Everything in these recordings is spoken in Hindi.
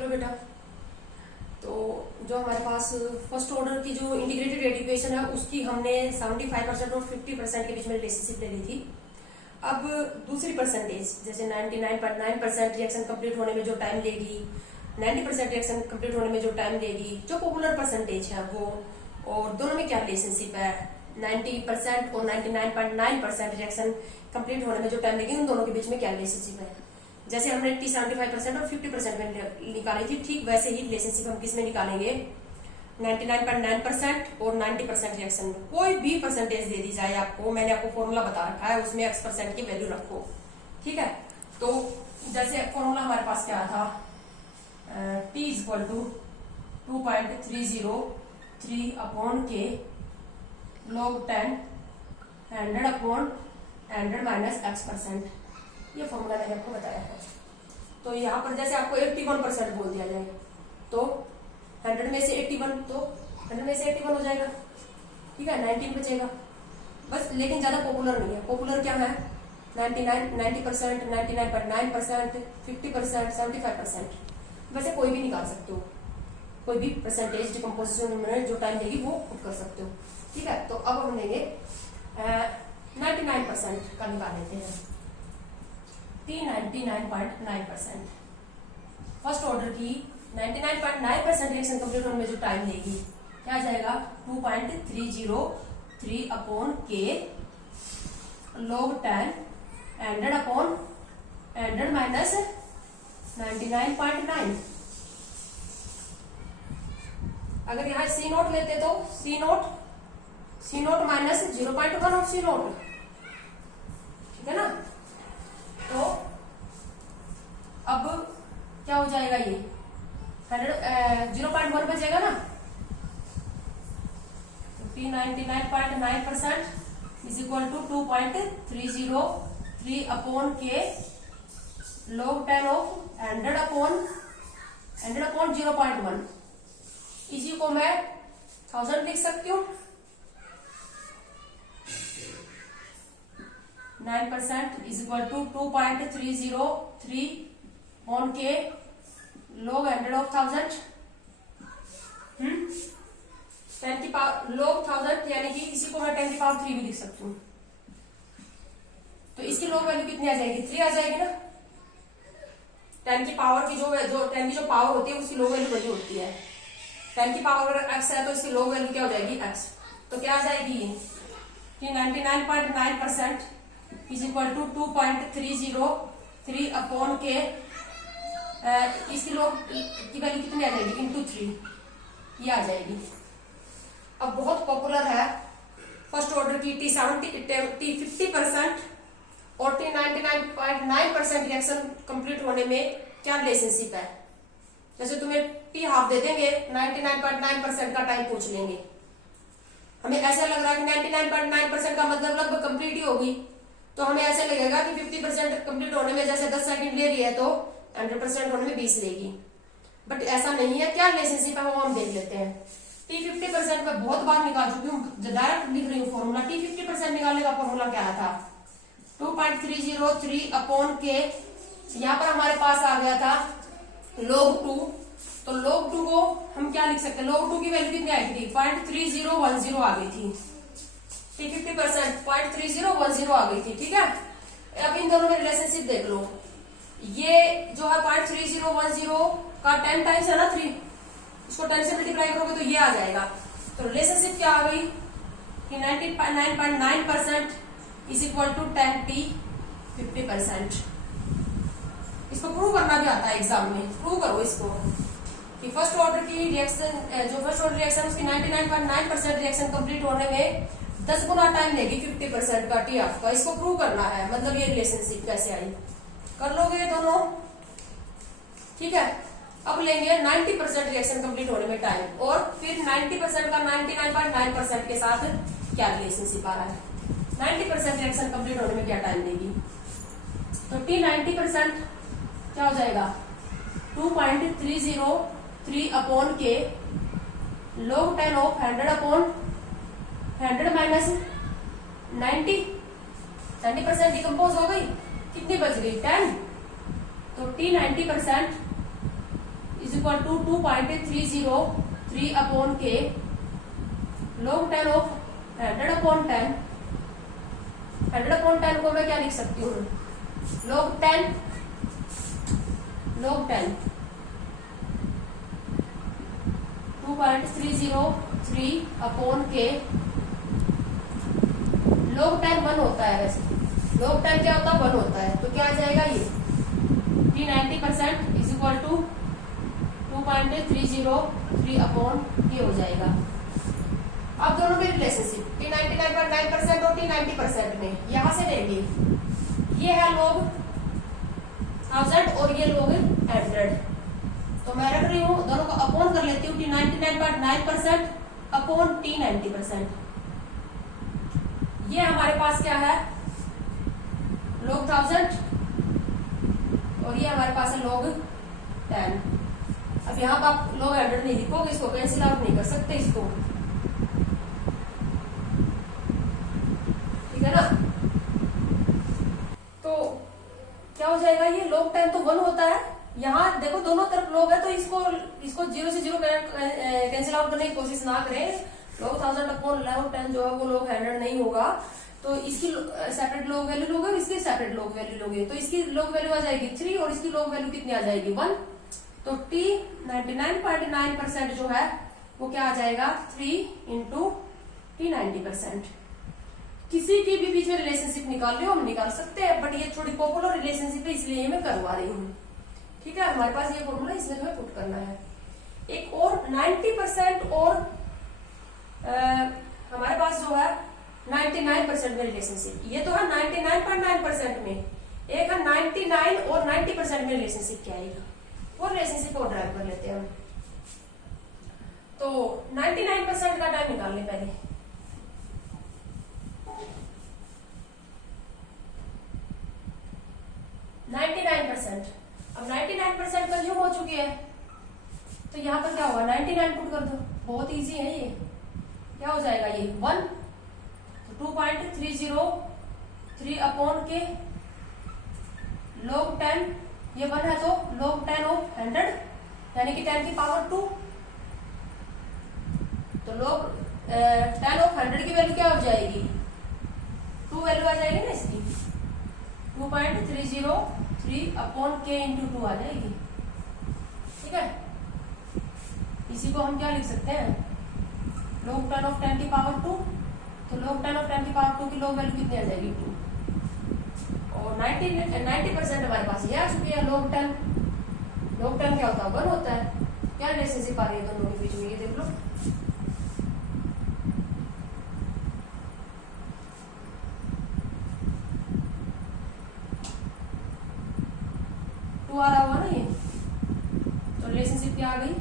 चलो बेटा, तो जो हमारे पास फर्स्ट ऑर्डर की जो इंटीग्रेटेड रेट इक्वेशन है उसकी हमने 75% और 50% के बीच में रिलेशनशिप ले ली थी। अब दूसरी परसेंटेज जैसे 99.9% रिएक्शन कंप्लीट होने में जो टाइम लेगी, 90% रिएक्शन कंप्लीट होने में जो टाइम लेगी, जो पॉपुलर परसेंटेज है वो, और दोनों में क्या रिलेशनशिप है, 90% और 99.9% रिएक्शन कंप्लीट होने में जो टाइम लेगी, उन दोनों के बीच में क्या रिलेशनशिप है। जैसे हमने टी 75% और 50% में निकाली थी, ठीक वैसे ही रिलेशनशिप हम किस में निकालेंगे, 99.9% और 90% रिएक्शन में। कोई भी परसेंटेज दे दी जाए आपको, मैंने आपको फॉर्मूला बता रखा है, उसमें x% की वैल्यू रखो, ठीक है। तो जैसे फॉर्मूला हमारे पास क्या था, t equal to 2.303 upon k log 10 100 upon 100 minus x%, ये फॉर्मूला मैंने आपको बताया है। तो यहाँ पर जैसे आपको 81% बोल दिया जाए तो 100 में से 81, तो 100 में से 81 हो जाएगा, ठीक है, 19 बचेगा बस। लेकिन ज्यादा पॉपुलर नहीं है, पॉपुलर क्या है 99, 90%, 99.9%, 50%, 75%। वैसे कोई भी निकाल सकते हो, कोई भी परसेंटेज डिकम्पोजिशन में जो टाइम देगी वो खुद कर सकते हो, ठीक है। तो अब हम लेंगे 99% का निकाल लेते हैं, t 99.9%। फर्स्ट ऑर्डर की 99.9% रिएक्शन कंप्लीट होने में जो टाइम लेगी क्या आ जाएगा, 2.303 upon k log 10 100 upon 100 minus 99.9। अगर यहाँ C नोट लेते तो C note minus 0.1 of C note, ठीक है ना। तो अब क्या हो जाएगा, ये 0.1 बचेगा ना, t 99.9% is equal to 2.303 upon k log 10 of 100 upon 0.1। इसी को मैं 1000 लिख सकती हूँ, 9% is equal to 2.303 on k log 100 of 1000, 10 की पावर log 1000, यानी कि इसी को मैं 10 की पावर 3 भी लिख सकती हूँ। तो इसकी log वैल्यू कितनी आ जाएगी, 3 आ जाएगी ना। 10 की पावर की जो 10 की जो पावर होती है उसकी log वैल्यू वही होती है। 10 की पावर अगर x है तो इसकी log वैल्यू क्या हो जाएगी, x। तो क्या आ जाएगी ये कि 99.9% इज इक्वल टू 2.303 अपॉन के, इसकी log की वैल्यू कितनी आ जाएगी, इंटू 3, ये आ जाएगी। अब बहुत पॉपुलर है फर्स्ट ऑर्डर की t 50% और t 99.9% रिएक्शन कंप्लीट होने में क्या रिलेशनशिप है। जैसे तुम्हें t हाफ दे देंगे, 99.9% का टाइम पूछ लेंगे, हमें ऐसा लग रहा है कि 99.9% का मतलब लगभग कंप्लीट ही होगी, तो हमें ऐसे लगेगा कि 50% कंप्लीट होने में जैसे 10 सेकंड ले रही है तो 100% होने में 20 लेगी, बट ऐसा नहीं है। क्या रिलेशनशिप है वो हम देख लेते हैं। t 50% में बहुत बार निकाल चुकी हूँ, डायरेक्ट लिख रही हूँ फॉर्मूला। t 50% निकालने का फॉर्मूला क्या था, 2.303 अपॉन के, यहाँ पर हमारे पास आ गया था log 2, तो log 2 को हम क्या लिख सकते हैं, log 2 की वैल्यू कितनी आई थी, 0.3010 आ गई थी। t 50% 0.3010 आ गई थी, ठीक है। अब इन दोनों में रिलेशनशिप देख लो, ये जो है 0.3010 का 10 टाइम्स है ना 3, इसको 10 से मल्टीप्लाई करोगे तो ये आ जाएगा। तो रिलेशनशिप क्या आ गई कि 99.9% इज इक्वल टू 10t 50%। इसको प्रूव करना भी आता है एग्जाम में, प्रूव करो इसको कि फर्स्ट ऑर्डर की रिएक्शन, जो फर्स्ट ऑर्डर रिएक्शन उसकी 99.9% रिएक्शन कंप्लीट होने में 10 गुना टाइम लेगी 50% का टी ऑफ का, इसको प्रूव करना है। मतलब ये रिलेशनशिप कैसे आई, कर लोगे दोनों, ठीक है। अब लेंगे 90% रिएक्शन कंप्लीट होने में टाइम, और फिर 90% का 99.9% के साथ क्या रिलेशनशिप आ रहा है। 90% रिएक्शन कंप्लीट होने में क्या टाइम देगी, तो t 90% क्या हो जाएगा, 2.303 upon k log 10 of 100 upon 100 minus 90% decompose हो गई, कितनी बच गई 10। तो t 90% is equal to 2.303 upon k log 10 of 100/10। 100/10 को मैं क्या लिख सकती हूँ, log 10 2.303 अपॉन के log 10 1 होता है। वैसे log 10 क्या होता है, 1 होता है। तो क्या आ जाएगा ये T90% is equal to 2.303 upon के हो जाएगा। अब दोनों में रिलेशनशिप T99.9% और T90% में यहां से लेंगे, ये है log 1000 और ये log 100। तो मैं रख रही हूं, दोनों को अपॉन कर लेती हूँ, T99.9% अपॉन T90%। ये हमारे पास क्या है, log 1000 और ये हमारे पास है log 10। अब यहाँ पर आप log 100 नहीं लिखोगे, इसको कैंसिल आउट नहीं कर सकते इसको, ठीक है ना। तो क्या हो जाएगा, ये log 10 तो 1 होता है। यहाँ देखो दोनों तरफ log है, तो इसको 0 से 0 कैंसिल आउट करने की कोशिश ना करें। log 1000 अपॉन log 10 जो है वो log 100 नहीं होगा। तो इसकी सेपरेट log वैल्यू लोगे और इसकी सेपरेट log वैल्यू लोगे, तो इसकी log वैल्यू आ जाएगी 3 और इसकी log वैल्यू कितनी आ जाएगी 1। तो T99.9% जो है वो क्या आ जाएगा 3 इंटू T90%। किसी की भी बीच में रिलेशनशिप निकाल रहे हो हम निकाल सकते हैं, बट ये थोड़ी पॉपुलर रिलेशनशिप है इसलिए मैं करवा रही हूँ, ठीक है। हमारे पास ये फॉर्मूला इसमें हमें पुट करना है। एक और 90% और हमारे पास जो है 99% में रिलेशनशिप, ये तो है 99.9% में, एक है 99 और 90% में रिलेशनशिप क्या आएगा, वो रिलेशनशिप को ड्राइव कर लेते हैं हम। तो 99% का टाइम निकाल लें पहले। अब 99% कंज्यूम हो चुकी है, तो यहाँ पर क्या होगा 99 पुट कर दो, बहुत इजी है ये। क्या हो जाएगा ये 1, तो 2.303 अपॉन के log 10, ये 1 है तो log 10 ऑफ 100 यानी कि 10 की पावर 2। तो log 10 ऑफ 100 की वैल्यू क्या हो जाएगी 2 वैल्यू आ जाएगी ना इसकी, 2.303 अपॉन के इंटू 2 आ जाएगी, ठीक है। इसी को हम क्या लिख सकते हैं log 10 ऑफ 10 की पावर 2, तो log 10 ऑफ 10 की पावर 2 की log वैल्यू कितनी आ जाएगी 2। और 90% हमारे पास ये आ चुकी है log 10 क्या होता है 1 होता है। क्या रिलेशनशिप आ रही है दोनों के बीच में, ये देख लो। आ रहा हुआ ना ये, तो रिलेशनशिप क्या आ गई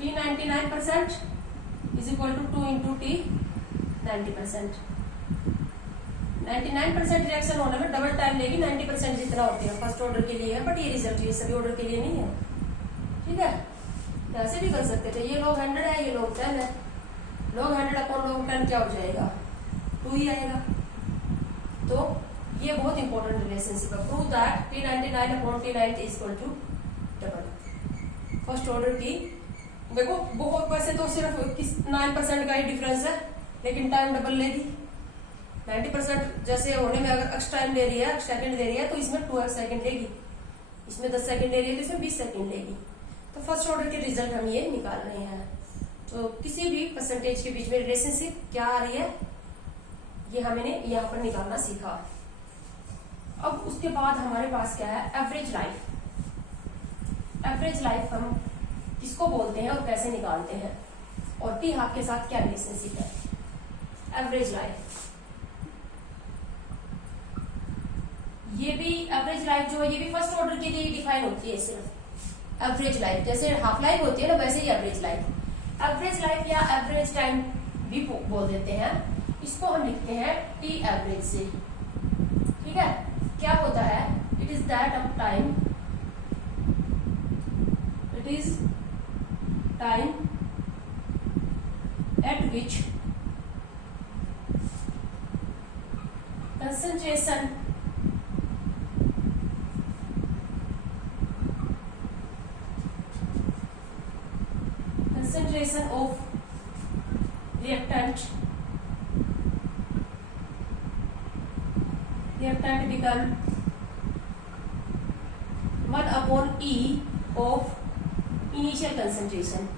T99% is equal to 2 into T90%। 99% reaction होने में डबल टाइम लेगी 90% जितना होती है, फर्स्ट ऑर्डर के लिए है, बट ये रिजल्ट ये सभी ऑर्डर के लिए नहीं है, ठीक है। ऐसे भी कर सकते थे, ये log 100 है, ये log 10 है, log 100 अपॉन log 10 क्या हो जाएगा 2 ही आएगा। तो ये बहुत इंपॉर्टेंट रिलेशनशिप है। Prove that T99 upon T90 is equal to double. First order की देखो, बहुत वैसे तो सिर्फ 9% का ही डिफरेंस है, लेकिन टाइम डबल लेगी। 90% जैसे होने में अगर एक्स्ट्रा टाइम ले रही है, सेकंड दे रही है, तो इसमें 2 सेकंड लेगी, इसमें 10 सेकंड ले रही है तो इसमें 20 सेकंड लेगी। तो फर्स्ट ऑर्डर के रिजल्ट हम ये निकाल रहे हैं। तो किसी भी परसेंटेज के बीच में रिलेशनशिप क्या आ रही है, ये हमने यहाँ पर निकालना सीखा। अब उसके बाद हमारे पास क्या है एवरेज लाइफ। एवरेज लाइफ हम किसको बोलते हैं और कैसे निकालते हैं, और टी हाफ के साथ क्या रिलेशनशिप है। एवरेज लाइफ, ये भी एवरेज लाइफ जो है ये भी फर्स्ट ऑर्डर के लिए डिफाइन होती है सिर्फ। एवरेज लाइफ जैसे हाफ लाइफ होती है ना, वैसे ही एवरेज लाइफ। एवरेज लाइफ या एवरेज टाइम भी बोल देते हैं, इसको हम लिखते हैं टी एवरेज से, ठीक है। क्या होता है, it is that of time, it is time eight which concentration concentration of reactant become 1/E of initial concentration.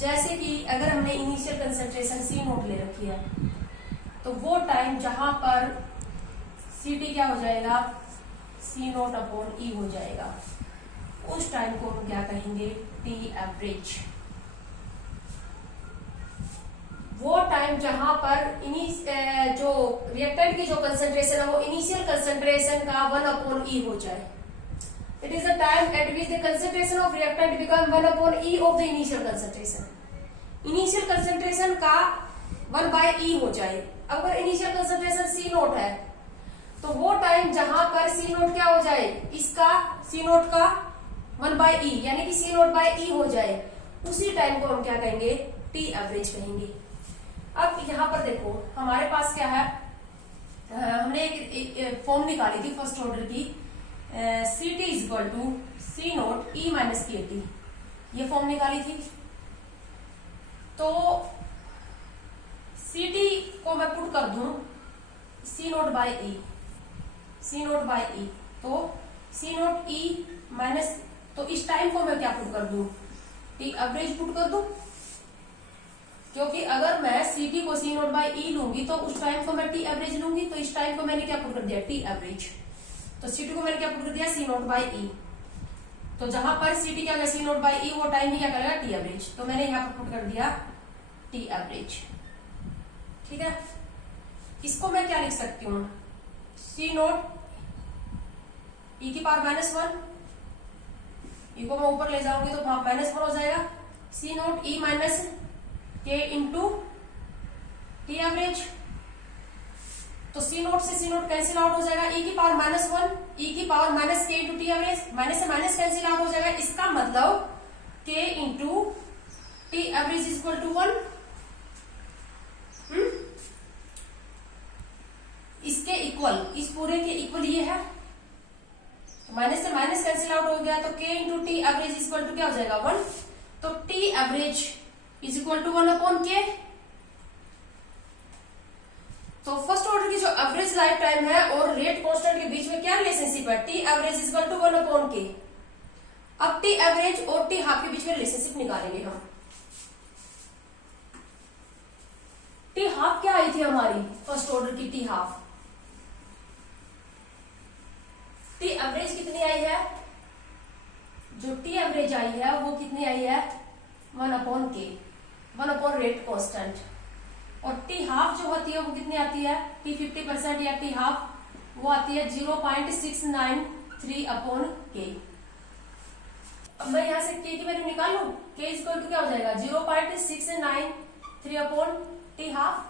जैसे कि अगर हमने इनिशियल कंसंट्रेशन सी नोट ले रखी है तो वो टाइम जहां पर सी टी क्या हो जाएगा, सी नोट अपॉन ई हो जाएगा, उस टाइम को हम क्या कहेंगे, टी एवरेज। वो टाइम जहां पर जो रिएक्टेंट की जो कंसंट्रेशन है वो इनिशियल कंसंट्रेशन का 1/E हो जाए। It is the time at which the concentration of reactant become 1/E of the initial concentration. Initial concentration का 1/E हो जाए। अगर इनिशियल कंसंट्रेशन सी नोट है तो वो टाइम जहां पर सी नोट क्या हो जाए, इसका सी नोट का 1/E यानी कि सी नोट बाय ई हो जाए, उसी टाइम को हम क्या कहेंगे, टी एवरेज कहेंगे। अब यहां पर देखो हमारे पास क्या है, हमने एक फॉर्म निकाली थी फर्स्ट ऑर्डर की, C t is equal to C naught e minus k t, ये फॉर्म निकाली थी। तो सी टी को मैं पुट कर दूं सी नोट बाय ई, सी नोट बाय ई, तो सी नोट ई माइनस, तो इस टाइम को मैं क्या पुट कर दूं, टी एवरेज पुट कर दूं, क्योंकि अगर मैं सी टी को सी नोट बाय ई लूंगी तो उस टाइम को मैं टी एवरेज लूंगी, तो इस टाइम को मैंने क्या पुट कर दिया, टी एवरेज। तो सी टी को मैंने क्या पुट कर दिया, सी नोट बाय ई, तो जहां पर सी टी क्या है, सी नोट बाय ई, वो टाइम ही क्या करेगा, टी एवरेज, तो मैंने यहां पर पुट कर दिया टी एवरेज। ठीक है, इसको मैं क्या लिख सकती हूँ, सी नोट ई की पावर -1, ई को मैं ऊपर ले जाऊंगी तो -1 हो जाएगा, सी naught e minus k into t average. तो सी नोट से सी नोट कैंसिल आउट हो जाएगा, ई की पावर -1, ई की power minus k into t average, minus से माइनस कैंसिल आउट हो जाएगा, इसका मतलब k into t average is equal to 1। इसके इक्वल, इस पूरे के इक्वल ये है, माइनस से माइनस कैंसिल आउट हो गया, तो k into t average is equal to क्या हो जाएगा, 1। तो t average is equal to 1/K। तो फर्स्ट ऑर्डर की जो एवरेज लाइफ टाइम है और रेट कांस्टेंट के बीच में क्या रिलेशनशिप है, t average is equal to 1/K। अब टी एवरेज और टी हाफ के बीच में रिलेशनशिप निकालेंगे हम। टी हाफ क्या आई थी हमारी फर्स्ट ऑर्डर की, टी हाफ, टी एवरेज कितनी आई है, जो टी एवरेज आई है वो कितनी आई है, 1/K, 1/रेट कांस्टेंट। और टी हाफ जो होती है वो कितनी आती है, टी 50% या टी हाफ, वो आती है 0.693/K। अब मैं यहां से के की वैल्यू निकाल लू, के इक्वल टू क्या हो जाएगा, 0.693/T हाफ,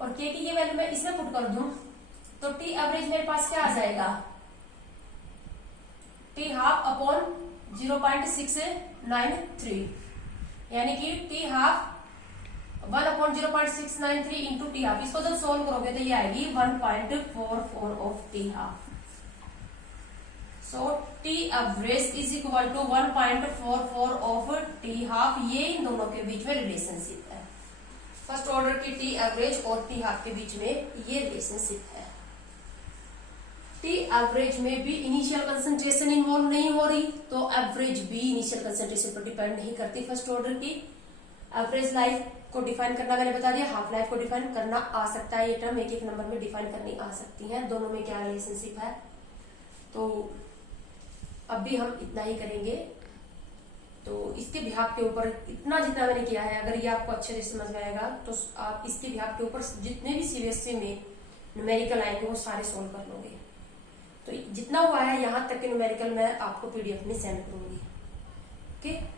और के की ये वैल्यू मैं इसमें पुट कर दूं तो टी एवरेज मेरे पास क्या आ जाएगा, टी हाफ अपॉन 0.693, यानी कि t half 1/0.693 into t half. इसको जब सोल्व करोगे तो ये आएगी 1.44 of t half. So t average is equal to 1.44 of t half. ये इन दोनों के बीच में रिलेशनशिप है, फर्स्ट ऑर्डर की टी एवरेज और टी हाफ के बीच में ये रिलेशनशिप है। टी एवरेज में भी इनिशियल कंसंट्रेशन इन्वॉल्व नहीं हो रही, तो एवरेज भी इनिशियल कंसंट्रेशन पर डिपेंड नहीं करती। फर्स्ट ऑर्डर की एवरेज लाइफ को डिफाइन करना मैंने बता दिया, हाफ लाइफ को डिफाइन करना आ सकता है, ये टर्म एक एक नंबर में डिफाइन करनी आ सकती है, दोनों में क्या रिलेशनशिप है। तो अब भी हम इतना ही करेंगे। तो इसके बिहाफ के ऊपर इतना जितना मैंने किया है, अगर ये आपको अच्छे से समझ में आएगा तो आप इसके बिहाफ के ऊपर जितने भी सीबीएसई में न्यूमेरिकल आएंगे वो सारे सोल्व कर लोगे। तो जितना हुआ है यहाँ तक के न्यूमेरिकल मैं आपको पीडीएफ में सेंड करूंगी। ओके।